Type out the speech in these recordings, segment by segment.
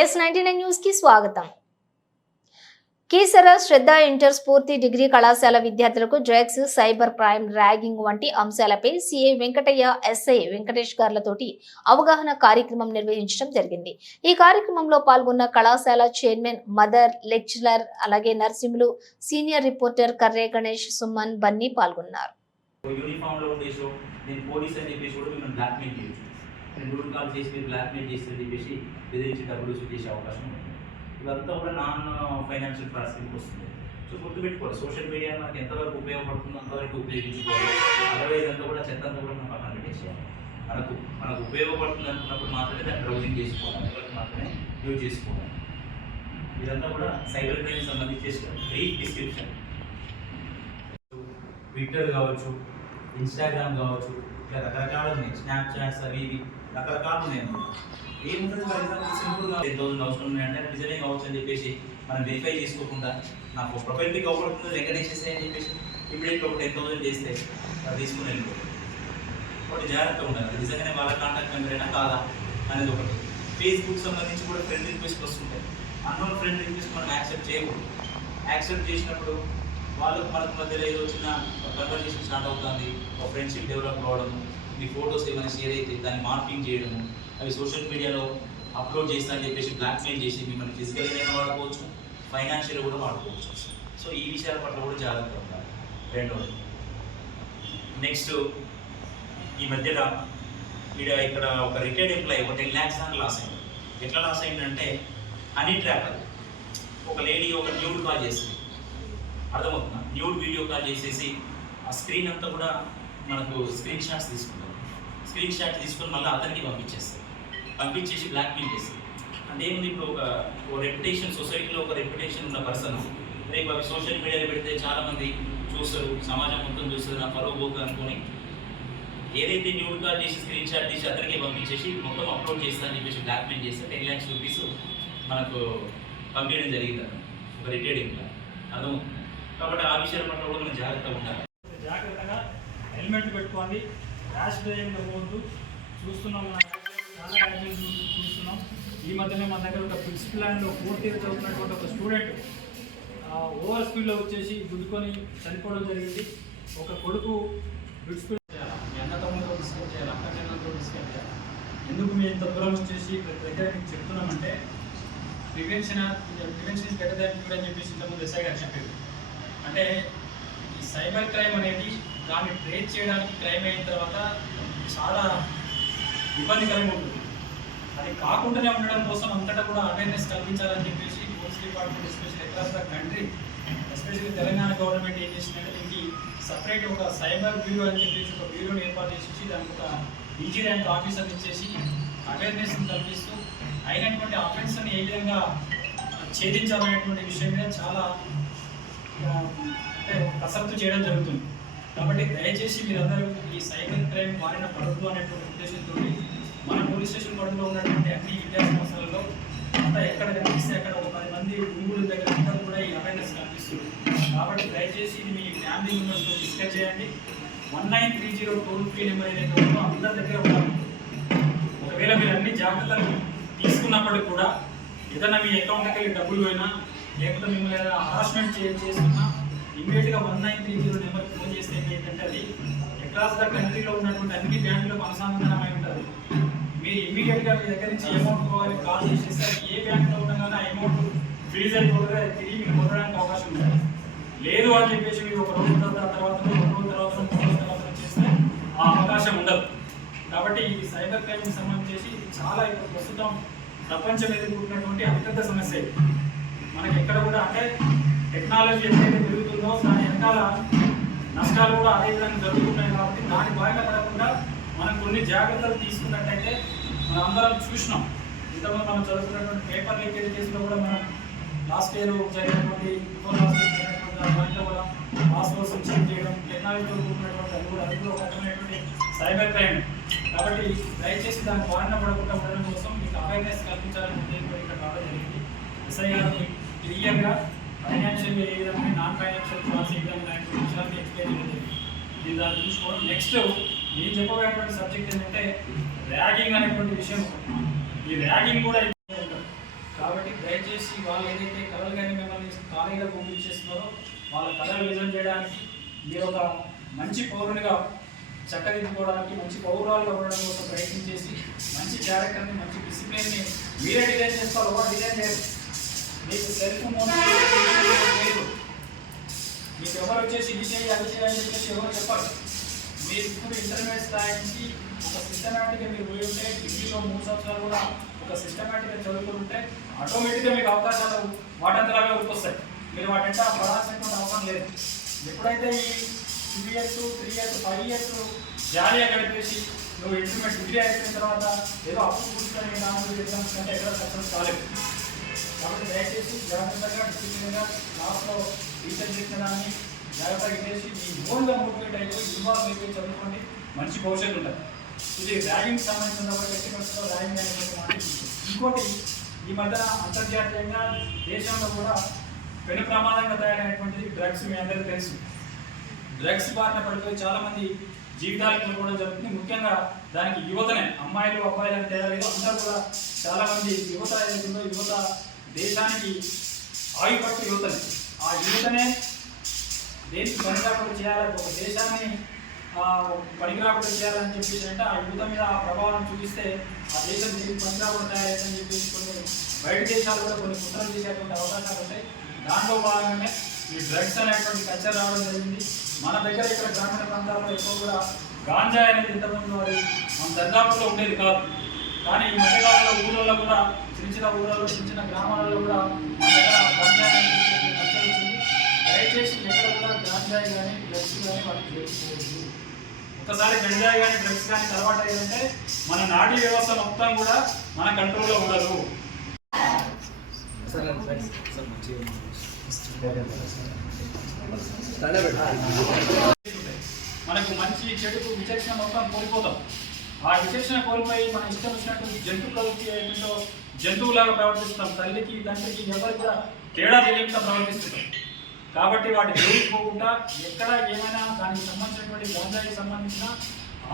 Yes ninety nine న్యూస్కి స్వాగతం. Keesara Shraddha inter Spoorthi degree కళాశాల విద్యార్థులకు డ్రగ్స్ సైబర్ క్రైమ్ ర్యాగింగ్ వంటి అంశాలపై సిఐ వెంకటయ్య ఎస్ఐ వెంకటేష్ గార్లతోటి అవగాహన కార్యక్రమం నిర్వహించడం జరిగింది. ఈ కార్యక్రమంలో పాల్గొన్న కళాశాల చైర్మన్ మదర్ లెక్చరర్ అలాగే నర్సింహులు సీనియర్ రిపోర్టర్ కర్రే గణేష్ సుమన్ బన్నీ పాల్గొన్నారు. యూనిఫామ్ కాల్ చేసి మీరు బ్లాక్మెయిల్ చేసి చెప్పేసి బెదిరించి డబ్బులు వసూలు చేసే అవకాశం ఉంది. ఇదంతా కూడా నాన్ ఫైనాన్షియల్ ప్రాసెసింగ్కి వస్తుంది. సో గుర్తుపెట్టుకోవాలి సోషల్ మీడియా మనకి ఎంతవరకు ఉపయోగపడుతుందో అంతవరకు ఉపయోగించుకోవాలి. అదర్వైజ్ అంతా కూడా చెత్త అంతా కూడా మనం పక్కన పెట్టేసేయాలి. మనకు మనకు ఉపయోగపడుతుంది అనుకున్నప్పుడు మాత్రమే దాన్ని బ్రౌజింగ్ చేసుకోవాలి. అంతవరకు మాత్రమే యూజ్ చేసుకోవాలి. ఇదంతా కూడా సైబర్ క్రైమ్ సంబంధించేసిన బ్రీఫ్ డిస్క్రిప్షన్ ట్విట్టర్ కావచ్చు ఇన్స్టాగ్రామ్ కావచ్చు ఇట్లా రకరకాలు ఉన్నాయి. స్నాప్చాట్స్ అవి ఇవి. రకరకాలు ఉన్నాయి అన్నమాట. ఏముంటుంది ఫర్ ఎగ్జాంపుల్ సింపుల్గా టెన్ థౌసండ్ అవసరం ఉన్నాయంటే అంటే నిజమే కావచ్చు అని చెప్పేసి మనం వెరిఫై చేసుకోకుండా నాకు ప్రొఫైల్ పిక్ అవ్వబడుతుంది వెంకటేష్ అని చెప్పేసి ఇమీడియట్గా ఒక టెన్ థౌసండ్ చేస్తే అది తీసుకుని వెళ్ళిపోతుంది ఒకటి జాగ్రత్తగా ఉండాలి. నిజంగానే వాళ్ళ కాంటాక్ట్ నెంబర్ అయినా కాదా అనేది ఒకటి. ఫేస్బుక్ సంబంధించి కూడా ఫ్రెండ్ రిక్వెస్ట్ వస్తుంటాయి. అన్నోన్ ఫ్రెండ్ రిక్వెస్ట్ మనం యాక్సెప్ట్ చేయకూడదు. యాక్సెప్ట్ చేసినప్పుడు వాళ్ళకు మనకు మధ్యలో ఏదో చిన్న కన్వర్జేషన్ స్టార్ట్ అవుతుంది. ఒక ఫ్రెండ్షిప్ డెవలప్ అవ్వడము మీ ఫొటోస్ ఏమైనా షేర్ అయితే దాన్ని మార్పింగ్ చేయడము అవి సోషల్ మీడియాలో అప్లోడ్ చేస్తా అని చెప్పేసి బ్లాక్మెయిల్ చేసి మిమ్మల్ని ఫిజికల్గా అయినా వాడుకోవచ్చు ఫైనాన్షియల్ కూడా వాడుకోవచ్చు. సో ఈ విషయాల పట్ల కూడా జాగ్రత్త ఉండాలి. రెండవది నెక్స్ట్ ఈ మధ్యలో ఈడ ఇక్కడ ఒక రిటైర్డ్ ఎంప్లాయీ ఒక టెన్ ల్యాక్స్ దాకా లాస్ అయింది. ఎట్లా లాస్ అయిందంటే హనీ ట్రాప్ అది ఒక లేడీ ఒక న్యూడ్ కాల్ చేసింది. అర్థమవుతుందా? న్యూడ్ వీడియో కాల్ చేసేసి ఆ స్క్రీన్ అంతా కూడా మనకు స్క్రీన్ షాట్స్ తీసుకుంటాం స్క్రీన్ షాట్ తీసుకొని మళ్ళీ అతనికి పంపించేస్తాం పంపించేసి బ్లాక్మెయిల్ చేస్తాం అంటే ఏముంది ఇప్పుడు ఒక రెప్యుటేషన్ సొసైటీలో ఒక రెప్యుటేషన్ ఉన్న పర్సన్ రేపు అవి సోషల్ మీడియాలో పెడితే చాలామంది చూస్తారు. సమాజం మొత్తం చూస్తారు. నా పరువు పోక అనుకొని ఏదైతే న్యూడ్ కాల్ చేసి స్క్రీన్ షాట్ తీసి అతనికి పంపించేసి మొత్తం అప్లోడ్ చేస్తానని చెప్పేసి బ్లాక్మెయిల్ చేస్తే టెన్ ల్యాక్స్ రూపీస్ మనకు పంపించడం జరిగింది. ఒక రిటైర్డ్ ఇంకా అర్థమవుతుంది? కాబట్టి ఆ విషయాల పట్ల కూడా మనం జాగ్రత్తగా ఉండాలి. జాగ్రత్తగా హెల్మెట్ పెట్టుకోండి. ర్యాష్ డ్రైవింగ్ అవ్వద్దు చూస్తున్నాం మన చాలా యాక్సిడెంట్స్ చూస్తున్నాం. ఈ మధ్యనే మన దగ్గర ఒక ఫిక్స్ ప్లాన్లో ఫోర్త్ ఇయర్ చదువుతున్నటువంటి ఒక స్టూడెంట్ ఓవర్ స్పీడ్లో వచ్చేసి గుద్దుకొని చనిపోవడం జరిగింది. ఒక కొడుకు మీ అన్న తమ్ముతో డిస్కస్ చేయాలి? అక్క చెల్లెలతో డిస్కస్ చేయాలి? ఎందుకు మీ ఇంత దూరం వచ్చేసి ప్రతి దగ్గర మీకు చెప్తున్నామంటే prevention prevention is better than cure అని చెప్పేసి ఇంతకుముందు ఎస్ఐ గారు చెప్పారు. అంటే ఈ సైబర్ క్రైమ్ అనేది దాన్ని ట్రేస్ చేయడానికి క్రైమ్ అయిన తర్వాత చాలా ఇబ్బందికరంగా ఉంటుంది. అది కాకుండానే ఉండడం కోసం అంతటా కూడా అవేర్నెస్ కల్పించాలని చెప్పేసి police department especial across the country especially Telangana government ఏం చేసిందంటే దీనికి సపరేట్ ఒక సైబర్ బ్యూరో అని చెప్పేసి ఒక బ్యూరోని ఏర్పాటు చేసి దానికి ఒక ఈజీ ర్యాంక్ ఆఫీసర్ ఇచ్చేసి అవేర్నెస్ కల్పిస్తూ అయినటువంటి అఫెన్స్ని ఏ విధంగా ఛేదించాలనేటువంటి విషయం మీద చాలా అంటే కసరత్తు చేయడం జరుగుతుంది. కాబట్టి దయచేసి మీరందరూ ఈ సైబర్ క్రైమ్ మారిన పడద్దు అనేటువంటి ఉద్దేశంతో మన పోలీస్ స్టేషన్ పరిధిలో ఉన్నటువంటి అన్ని విద్యా సంస్థలలో అంతా ఎక్కడ కనిపిస్తే అక్కడ ఒక పది మంది గురువుల దగ్గర అందరూ కూడా ఈ అవేర్నెస్ కనిపిస్తుంది కాబట్టి దయచేసి ఇది మీ ఫ్యామిలీ మెంబర్స్తో డిస్కస్ చేయండి. One nine three zero toll free number ఏదైతే ఉందో అందరి దగ్గర ఉండాలి ఒకవేళ మీరు అన్ని జాగ్రత్తలు తీసుకున్నప్పటికి కూడా ఏదైనా మీ అకౌంట్కి వెళ్ళి డబ్బులు పోయినా లేకపోతే మిమ్మల్ని ఏదైనా హరాస్మెంట్ చేసుకున్నా ఇమీడియట్గా one nine three zero number phone చేస్తే ఏంటంటే అది అక్రాస్ ద కంట్రీలో ఉన్నటువంటి అన్ని బ్యాంకులు అనుసంధానమై ఉంటుంది మీరు ఇమీడియట్గా మీ దగ్గర నుంచి అమౌంట్ పోవాలి కాల్ చేసేస్తే ఏ బ్యాంకులో ఉన్నా ఆ అమౌంట్ ఫ్రీజ్ అయిపోతుందా తిరిగి మీరు పొందడానికి అవకాశం ఉంటుంది. లేదు అని చెప్పేసి మీరు ఒక రోజు తర్వాత తర్వాత రెండు రోజుల తర్వాత మూడు రోజుల తర్వాత చేస్తే ఆ అవకాశం ఉండదు. కాబట్టి ఈ సైబర్ క్రైమ్కి సంబంధించి చాలా ఇప్పుడు ప్రస్తుతం ప్రపంచం ఎదుర్కొంటున్నటువంటి అతిపెద్ద సమస్య ఇది. మనకి ఎక్కడ కూడా అంటే టెక్నాలజీ ఎప్పుడైతే పెరుగుతుందో దాని వెనకాల నష్టాలు కూడా అదే విధంగా జరుగుతున్నాయి కాబట్టి దాని బారిన పడకుండా మనం కొన్ని జాగ్రత్తలు తీసుకున్నట్టయితే మనం అందరం చూసినాం. ఇంతకుముందు మనం చదువుతున్నటువంటి పేపర్ లీకేజ్ కేసులో కూడా మనం లాస్ట్ ఇయర్ జరిగినటువంటి బిఫోర్ దాంట్లో కూడా చెక్ చేయడం టెక్నాలజీతో కూడుకున్నటువంటి అది కూడా అది కూడా ఒక రకమైనటువంటి సైబర్ క్రైమ్ కాబట్టి దయచేసి దాని బారిన పడకుండా ఉండడం కోసం మీకు అవేర్నెస్ కల్పించాలని ఉద్దేశంతో ఇక్కడ రావడం జరిగింది. ఎస్ఐ గారు క్లియర్గా ఫైనాన్షియల్ ఏ విధంగా నాన్ ఫైనాన్షియల్ ప్రాసెస్ ఏ విధంగా విషయాన్ని ఎక్స్ప్లెయిన్ చేయడం ఇది దాన్ని చూసుకోవడం నెక్స్ట్ నేను చెప్పబోయేటువంటి సబ్జెక్ట్ ఏంటంటే ర్యాగింగ్ అనేటువంటి విషయం. ఈ ర్యాగింగ్ కూడా కాబట్టి దయచేసి వాళ్ళు ఏదైతే కళలు కానీ మిమ్మల్ని ఖాళీగా పంపించేస్తున్నారో వాళ్ళ కళలు నిజం చేయడానికి మీరు ఒక మంచి పౌరునిగా చక్కదిద్దుకోవడానికి మంచి పౌరాలుగా ఉండడం కోసం ప్రయత్నం చేసి మంచి క్యారెక్టర్ని మంచి డిసిప్లిన్ని మీరే డిజైన్ చేస్తారో డిజైన్ చేయరు. మీకు సెల్ఫ్ లేదు మీకు ఎవరు వచ్చేసి ఇది చేయి అది చేయి అని చెప్పేసి ఎవరు చెప్పరు. మీరు ఇప్పుడు ఇంటర్మీడియట్ స్థాయి నుంచి ఒక సిస్టమేటిక్గా మీరు పోయి ఉంటే డిగ్రీలో మూడు సంవత్సరాలు కూడా ఒక సిస్టమేటిక్గా చదువుకుని ఉంటే ఆటోమేటిక్గా మీకు అవకాశాలు వాటంతరాగా వస్తాయి మీరు వాటంటే పడాల్సినటువంటి అవసరం లేదు. ఎప్పుడైతే ఈ two years three years five years జాలీగా గడిపేసి నువ్వు ఇంటర్మీడియట్ డిగ్రీ అయిపోయిన తర్వాత ఏదో అప్పు కూర్చొని నాలుగు ఎగ్జామ్స్ కంటే ఎక్కడ సక్సెస్ కాలేదు. కాబట్టి దయచేసి జాగ్రత్తగా డిసిప్లిన్గా క్లాస్లో టీచర్ చెప్పినాన్ని జాగ్రత్తగా చేసి మీ ఓన్గా మోటివేట్ అయిపోయి ఇన్వాల్వ్ అయిపోయి చదువుకోండి. మంచి భవిష్యత్తు ఉంటుంది. ఇది ర్యాగింగ్ సంబంధించిన ఎస్టిమేట్స్లో ర్యాగింగ్ అనేది ఇంకోటి ఈ మధ్యన అంతర్జాతీయంగా దేశంలో కూడా పెను ప్రమాదంగా తయారైనటువంటిది డ్రగ్స్ మీ అందరికీ తెలుసు. డ్రగ్స్ బారిన పడిపోయి చాలామంది జీవితాలు కోల్పోవడం జరుగుతుంది. ముఖ్యంగా దానికి యువతనే అమ్మాయిలు అబ్బాయిలు అని తేడా లేదు. అందరూ కూడా చాలామంది యువత ఏదైతుందో యువత దేశానికి ఆయుపట్టు యువతని ఆ యువతనే దేనికి పనిరాకుండా చేయాలని ఒక దేశాన్ని ఆ, పనికిరాకుండా చేయాలని చెప్పేసి అంటే ఆ యువత మీద ఆ ప్రభావం చూపిస్తే ఆ దేశం దేనికి పనికిరాకుండా తయారైందని చెప్పేసి కొన్ని బయట దేశాలు కూడా కొన్ని కుట్రలు చేసేటువంటి అవకాశాలు ఉంటాయి. దాంట్లో భాగంగానే ఈ డ్రగ్స్ అనేటువంటి కల్చర్ రావడం జరిగింది. మన దగ్గర ఇక్కడ గ్రామీణ ప్రాంతాల్లో ఎక్కువ కూడా గాంజా అనేది ఇంతకుముందు మరి మన దర్దాపుల్లో ఉండేది కాదు. కానీ ఈ మధ్యకాలంలో ఊళ్ళల్లో కూడా చిన్న చిన్న ఊళ్ళలో చిన్న చిన్న గ్రామాలలో కూడా దయచేసి ఎక్కడ కూడా గాంజాయి కానీ డ్రగ్స్ కానీ వాటికి చేసుకోవద్దు ఒకసారి గంజాయి కానీ డ్రగ్స్ కానీ అలవాటు అయ్యిందంటే మన నాడీ వ్యవస్థ మొత్తం కూడా మన కంట్రోల్లో ఉండదు. మనకు మంచి చెడుకు విచక్షణ మొత్తం కోల్పోతాం. ఆ విచక్షణ కోల్పోయి మన ఇష్టం వచ్చినట్టు జంతు ప్రవృత్తి ఏంటో జంతువులాగా ప్రవర్తిస్తాం. తల్లికి తండ్రికి ఎవరికి తేడా తెలియకుండా ప్రవర్తిస్తున్నాం కాబట్టి వాటి జోలికి పోకుండా ఎక్కడ ఏమైనా దానికి సంబంధించినటువంటి గంజాయికి సంబంధించిన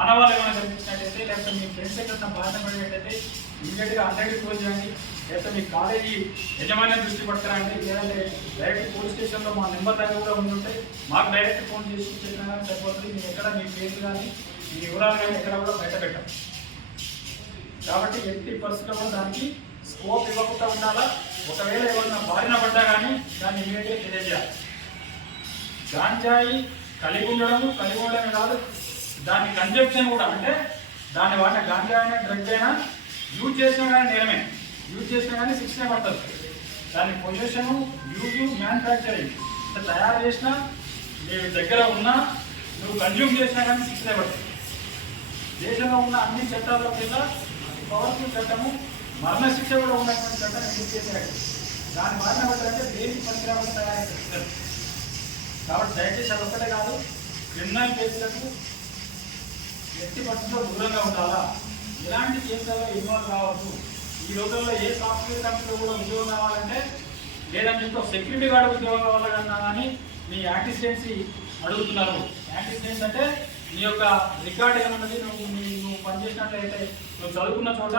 ఆనవాళ్ళు ఏమైనా కనిపించినట్టయితే లేకపోతే మీ ఫ్రెండ్స్ ఎక్కడ బాధపడేటట్టయితే ఇమీడియట్గా అందరికీ ఫోన్ చేయండి. లేకపోతే మీ కాలేజీ యజమాన్యం దృష్టి పట్టుకురండి. లేదంటే డైరెక్ట్ పోలీస్ స్టేషన్లో మా నెంబర్ దగ్గర కూడా ఉంటుంటే మాకు డైరెక్ట్ ఫోన్ చేసి చెప్పినా కానీ సరిపోతుంది. మీరు ఎక్కడ మీ పేరు కానీ ఈ వివరాలు కానీ ఎక్కడ కూడా బయట పెట్టాం. కాబట్టి ఎట్టి పరిస్థితుల్లో దానికి స్కోప్ ఇవ్వకుండా ఉండాలా? ఒకవేళ ఎవరైనా బారిన పడ్డా కానీ దాన్ని ఇమీడియట్గా తెలియజేయాలి. గాంజాయి కలిగి ఉండడము కలిగి ఉండడమే కాదు దాని కన్జంప్షన్ కూడా అంటే దాన్ని వాడిన గాంజా అయినా డ్రగ్ అయినా యూజ్ చేసినా కానీ నేరమే. యూజ్ చేసినా కానీ శిక్షణ పడుతుంది దాని పొజిషను యూజ్ మ్యానుఫ్యాక్చరింగ్ తయారు చేసినా నీ దగ్గర ఉన్నా నువ్వు కన్జ్యూమ్ చేసినా కానీ శిక్షణ పడుతుంది దేశంలో ఉన్న అన్ని చట్టాల్లో కింద పవర్ఫుల్ చట్టము మరణ శిక్ష కూడా ఉన్నటువంటి చట్టాన్ని ఎందుకు చేశాడు. దాని మరణ దేశ దేనికి తయారు చేస్తారు కాబట్టి దయచేసి అది ఒక్కటే కాదు క్రిమినల్ కేసులకు వ్యక్తి పరిస్థితిలో దూరంగా ఉండాలా? ఎలాంటి కేసులలో ఇన్వాల్వ్ కావద్దు. ఈ రోజుల్లో ఏ సాఫ్ట్వేర్ కంపెనీలో కూడా ఉద్యోగం కావాలంటే లేదంటే ఇంకో సెక్యూరిటీ గార్డ్ ఉద్యోగం కావాలన్నా కానీ మీ యాంటిసిడెన్సీ అడుగుతున్నారు. యాంటిసిడెన్స్ అంటే నీ యొక్క రికార్డ్ ఏమన్నది? నువ్వు నువ్వు పనిచేసినట్లయితే నువ్వు చదువుకున్న చోట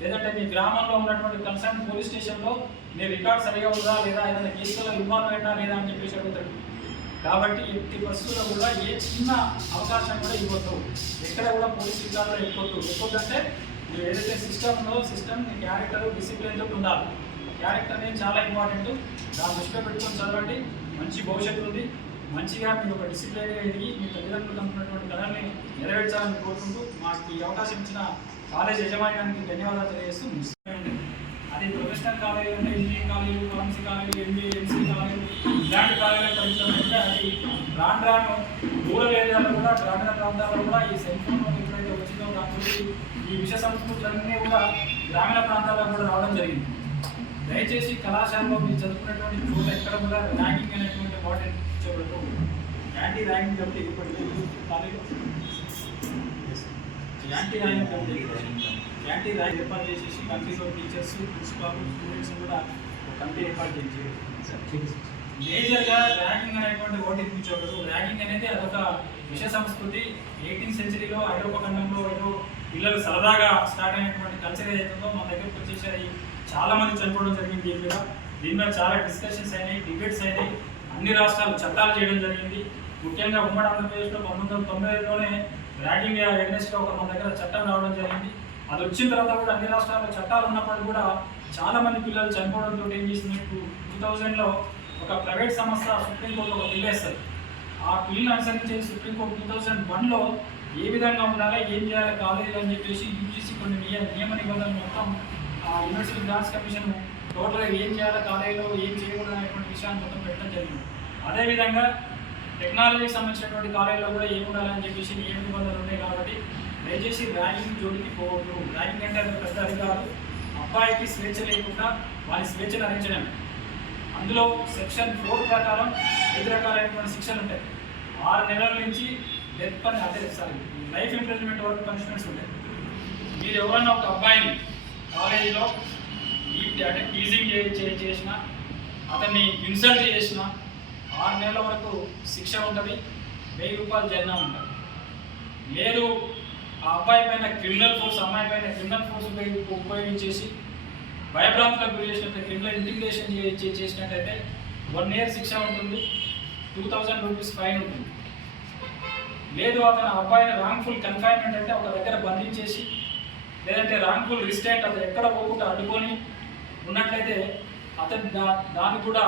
లేదంటే మీ గ్రామంలో ఉన్నటువంటి కన్సర్న్ పోలీస్ స్టేషన్లో నీ రికార్డ్ సరిగా ఉందా లేదా? ఏదైనా కేసులో ఇన్వాల్వ్ అయినా లేదా అని చెప్పేసి అడుగుతాడు. కాబట్టి ఎట్టి పరిస్థితుల్లో కూడా ఏ చిన్న అవకాశం కూడా ఇవ్వద్దు. ఎక్కడ కూడా పోలీస్ రికార్డులో ఇవ్వద్దు. ఇవ్వద్దు నువ్వు ఏదైతే సిస్టంలో సిస్టమ్ నీ క్యారెక్టర్ డిసిప్లిన్ ఉండాలి. క్యారెక్టర్ అనేది చాలా ఇంపార్టెంట్ దాని దృష్టిలో పెట్టుకొని చదవండి. మంచి భవిష్యత్తు ఉంది. మంచిగా మీరు ఒక డిసిప్లిన్గా ఎదిగి మీ తల్లిదండ్రులకు అనుకున్నటువంటి కళల్ని నెరవేర్చాలని కోరుకుంటూ మాకు ఈ అవకాశం ఇచ్చిన కాలేజ్ యజమాన్యానికి ధన్యవాదాలు తెలియజేస్తూ అది ప్రొఫెషనల్ కాలేజ్ అంటే engineering college pharmacy college MBA MC college ఇలాంటి కాలేజీలు పరిమితం అది రాను రాను రూరల్ ఏరియాలో కూడా గ్రామీణ ప్రాంతాల్లో కూడా ఈ సెల్ ఫోన్ ఎప్పుడైతే వచ్చిందో దాని ఈ విషయ సంస్కృతులన్నీ కూడా గ్రామీణ ప్రాంతాల్లో కూడా రావడం జరిగింది. దయచేసి కళాశాలలో మీరు చదువుకున్నటువంటి చోట ఎక్కడ కూడా ర్యాంకింగ్ అనేటువంటి ఇంపార్టెంట్ ఇచ్చేటప్పుడు యాంటీ ర్యాంకింగ్ కమిటీ ఇప్పటికీ anti ranking committee anti rank ఏర్పాటు చేసేసి కంట్రీలో టీచర్స్ ప్రిన్సిపాల్ స్టూడెంట్స్ కూడా కమిటీ ఏర్పాటు చేసి మేజర్గా ర్యాంకింగ్ అనేటువంటి ఓటు ఇప్పించకూడదు ర్యాంకింగ్ అనేది అదొక విష సంస్కృతి. ఎయిటీన్త్ సెంచరీలో ఐరోపా ఖండంలో ఏదో పిల్లలు సరదాగా స్టార్ట్ అయినటువంటి కల్చర్ ఏదైతుందో మన దగ్గరకు వచ్చేసరి చాలా మంది చనిపోవడం జరిగింది దీని మీద దీని మీద చాలా డిస్కషన్స్ అయినాయి డిబేట్స్ అయినాయి. అన్ని రాష్ట్రాలు చట్టాలు చేయడం జరిగింది. ముఖ్యంగా ఉమ్మడి ఆంధ్రప్రదేశ్లో పంతొమ్మిది వందల తొంభై ఐదులోనే ర్యాగింగ్ ఎగ్నెస్ట్గా ఒక మన దగ్గర చట్టం రావడం జరిగింది. అది వచ్చిన తర్వాత కూడా అన్ని రాష్ట్రాల్లో చట్టాలు ఉన్నప్పటికీ కూడా చాలా మంది పిల్లలు చనిపోవడంతో ఏం చేసింది? టూ టూ థౌజండ్లో ఒక ప్రైవేట్ సంస్థ సుప్రీంకోర్టు ఒక బిల్ వేస్తుంది ఆ బిల్లు అనుసరించి సుప్రీంకోర్టు టూ థౌజండ్ వన్లో ఏ విధంగా ఉండాలి ఏం చేయాలి కాలేజీలు అని చెప్పేసి యూజీసీ కొన్ని నియమ నిబంధనలు మొత్తం యూనివర్సిటీ గ్రాంట్స్ కమిషన్ టోటల్గా ఏం చేయాలి కాలేజీలో ఏం చేయకూడదు అనేటువంటి విషయాన్ని మొత్తం పెట్టడం జరిగింది. అదేవిధంగా టెక్నాలజీకి సంబంధించినటువంటి కాలేజీలో కూడా ఏమి ఉండాలని చెప్పేసి ఏమి నిబంధనలు ఉన్నాయి కాబట్టి దయచేసి ర్యాంకింగ్ జోలికి పోవద్దు. ర్యాంకింగ్ అంటే అది పెద్ద అధికారులు అబ్బాయికి స్వేచ్ఛ లేకుండా వారి స్వేచ్ఛను అందించడం అందులో సెక్షన్ ఫోర్ ప్రకారం ఐదు రకాలైనటువంటి శిక్షలు ఉంటాయి. ఆరు నెలల నుంచి డెత్ పని అదే సారీ లైఫ్ ఇంప్రిజన్మెంట్ వరకు పనిష్మెంట్స్ ఉంటాయి. మీరు ఎవరైనా ఒక అబ్బాయిని కాలేజీలో ఈ అంటే టీజింగ్ చేసిన అతన్ని ఇన్సల్ట్ చేసిన ఆరు నెలల వరకు శిక్ష ఉంటుంది వెయ్యి రూపాయలు జరినా ఉంటుంది. లేదు ఆ అబ్బాయి పైన క్రిమినల్ ఫోర్స్ అమ్మాయి పైన క్రిమినల్ ఫోర్స్ ఉపయోగించేసి భయభ్రాంతులకు గురి చేసినట్లయితే క్రిమినల్ ఇంటిగ్రేషన్ చేసినట్టయితే వన్ ఇయర్ శిక్ష ఉంటుంది టూ థౌజండ్ రూపీస్ ఫైన్ ఉంటుంది. లేదు అతను ఆ అబ్బాయిని రాంగ్ఫుల్ కన్ఫైన్మెంట్ అంటే ఒక దగ్గర బంధించేసి లేదంటే రాంగ్ఫుల్ రిస్టెంట్ అతను ఎక్కడ పోకుండా అడ్డుకొని ఉన్నట్లయితే అతను దా దానికి కూడా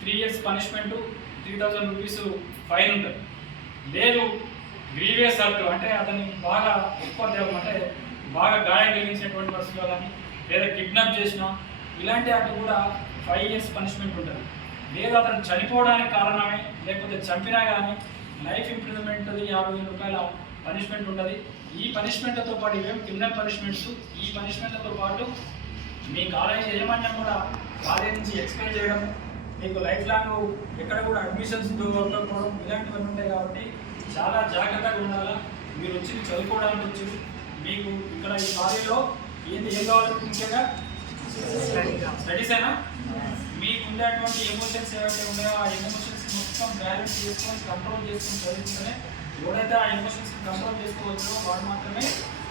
three years punishment three thousand rupees fine ఉంటుంది. లేదు గ్రీవియస్ హర్ట్ అంటే అతన్ని బాగా ఎక్కువ దేవం అంటే బాగా గాయం కలిగించినటువంటి పరిస్థితుల్లో కానీ లేదా కిడ్నాప్ చేసిన ఇలాంటి వాటికి కూడా ఫైవ్ ఇయర్స్ పనిష్మెంట్ ఉంటుంది. లేదు అతను చనిపోవడానికి కారణమే లేకపోతే చంపినా కానీ లైఫ్ ఇంప్రూవ్మెంట్ యాభై వేల రూపాయల పనిష్మెంట్ ఉంటుంది ఈ పనిష్మెంట్లతో పాటు ఇవేం క్రిమినల్ పనిష్మెంట్స్ ఈ పనిష్మెంట్లతో పాటు మీ కాలేజ్ యజమాన్యం కూడా కాలేజ్ నుంచి ఎక్స్ప్లెయిన్ చేయడం మీకు లైఫ్ లాంగ్ ఎక్కడ కూడా అడ్మిషన్స్ దొరకకపోవడం ఇలాంటివన్నీ ఉంటాయి కాబట్టి చాలా జాగ్రత్తగా ఉండాలా. మీరు వచ్చి చదువుకోవడానికి వచ్చి మీకు ఇక్కడ ఈ కాలేజీలో ఏంది ఏం కావాలి ముఖ్యంగా? స్టడీస్ అయినా మీకు ఉండేటువంటి ఎమోషన్స్ ఏవైతే ఉన్నాయో ఆ ఎమోషన్స్ మొత్తం బ్యాలెన్స్ చేసుకొని కంట్రోల్ చేసుకొని చదివిస్తేనే ఎవరైతే ఆ ఎమోషన్స్ కంట్రోల్ చేసుకోవచ్చో వాడు మాత్రమే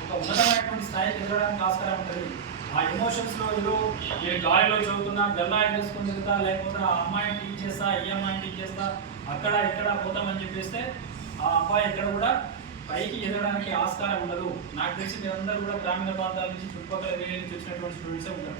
ఒక ఉన్నతమైనటువంటి స్థాయికి ఎదగడానికి ఆస్కారం ఉంటుంది. ఆ ఎమోషన్స్లో ఏదో నేను గాలిలో చదువుతున్నా గల్లా వేసుకొని తిరుగుతా లేకపోతే ఆ అమ్మాయిని టీచ్ చేస్తా ఈ అమ్మాయిని టీచ్ చేస్తా అక్కడ ఇక్కడ పోతామని చెప్పేస్తే ఆ అబ్బాయి ఎక్కడ కూడా పైకి ఎదగడానికి ఆస్కారం ఉండదు. నాకు తెలిసి మీరందరూ కూడా గ్రామీణ ప్రాంతాల నుంచి చుట్టుపక్కల ఏరియా నుంచి వచ్చినటువంటి స్టూడెంట్సే ఉంటారు.